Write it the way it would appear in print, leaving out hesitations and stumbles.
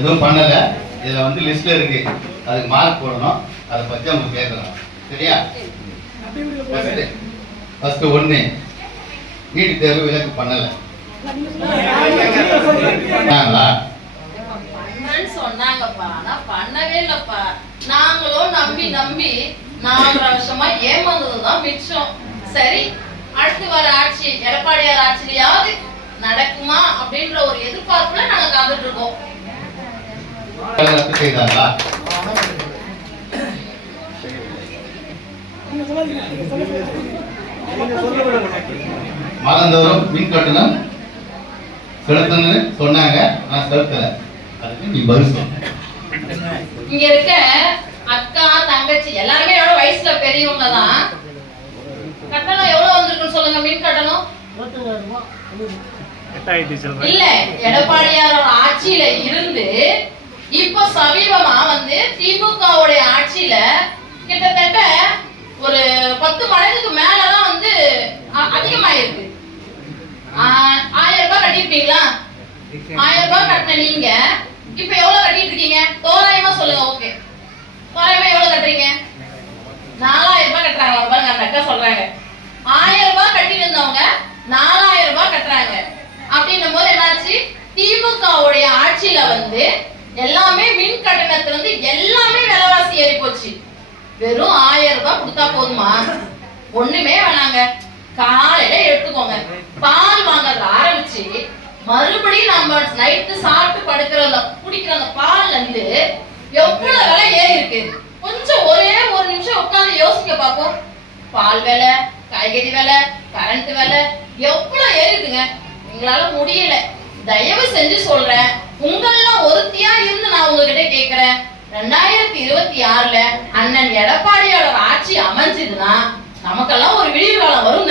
எதுவும் பண்ணல. இதுல வந்து லிஸ்ட்ல இருக்கு, அதுக்கு மார்க் போடணும். அதை பத்தி அவங்க கேட்கலாம். சரியா? ஃபர்ஸ்ட் ஒண்ணு, நீட் தேர்வு விலக்கு பண்ணல. சொன்னாங்கப்பா, ஆனா பண்ணவே இல்லப்பா. நாங்களும் நம்பி 4 வருஷமா ஏமாந்ததுதான் மிச்சம். சரி, அடுத்து வர ஆட்சி எடப்பாடியார் ஆட்சியிலாவது நடக்குமா அப்படின்ற ஒரு எதிர்பார்ப்புல நாங்க காத்துட்டு இருக்கோம். மாதந்தோறும் மின் கட்டணம் செலுத்தணும்னு சொன்னாங்க, நான் செலுத்தல. அதுக்கு நீ பதில் சொன்ன. இங்க இருக்க அக்கா தங்கச்சி எல்லாருமே எவ்வளவு வயசுல பெரியவங்க தான். கட்டணம் எவ்வளவு வந்திருக்குன்னு சொல்லுங்க. மின் கட்டணம் இல்ல, எடப்பாடியாரோட ஆட்சியில இருந்து இப்ப சமீபமா வந்து திமுகவுடைய ஆட்சியில கிட்டத்தட்ட ஒரு 10 மடங்குக்கு மேலதான் வந்து அதிகமாயிருக்கு. 1000 ரூபாய் கட்டிருப்பீங்களா? 1000 ரூபாய் கட்டின நீங்க இப்ப எவ்வளவு கட்டிட்டு இருக்கீங்க? தோராயமா சொல்லுங்க. ஓகே, தோராயமா எவ்வளவு கட்டுறீங்க? 4000 ரூபாய் கட்டுறாங்களா? பாருங்க, அந்த அக்கா சொல்றாங்க 1000 ரூபாய் கட்டிட்டு இருந்தவங்க 4000 ரூபாய் கட்டுறாங்க. அப்படின்னும் போது என்னாச்சு? திமுகவுடைய ஆட்சியில வந்து எல்லாமே மின் கட்டணத்துல இருந்து எல்லாமே விலைவாசி ஏறி போச்சு. வெறும் 1000 ரூபாய் கொடுத்தா போதுமா? ஒண்ணுமே வேணாங்க. காலையில எடுத்துக்கோங்க, பால் வாங்கறத ஆரம்பிச்சு மறுபடியும் நம்ம நைட்டு சாப்பிட்டு குடிக்கிற அந்த பால்ல இருந்து எவ்வளவு விலை ஏறி இருக்கு. கொஞ்சம் ஒரே ஒரு நிமிஷம் உட்கார்ந்து யோசிக்க பார்ப்போம். பால் விலை, காய்கறி விலை, கரண்ட் விலை எவ்வளவு ஏறி இருக்குங்க. எங்களால முடியல. தயவு செஞ்சு சொல்றேன், உங்களெல்லாம் ஒருத்தியா இருந்து நான் உங்ககிட்ட கேட்கிறேன், 2026ல அண்ணன் எடப்பாடியோட ஆட்சி அமைஞ்சதுன்னா நமக்கெல்லாம் ஒரு விடிவு காலம் வரும்.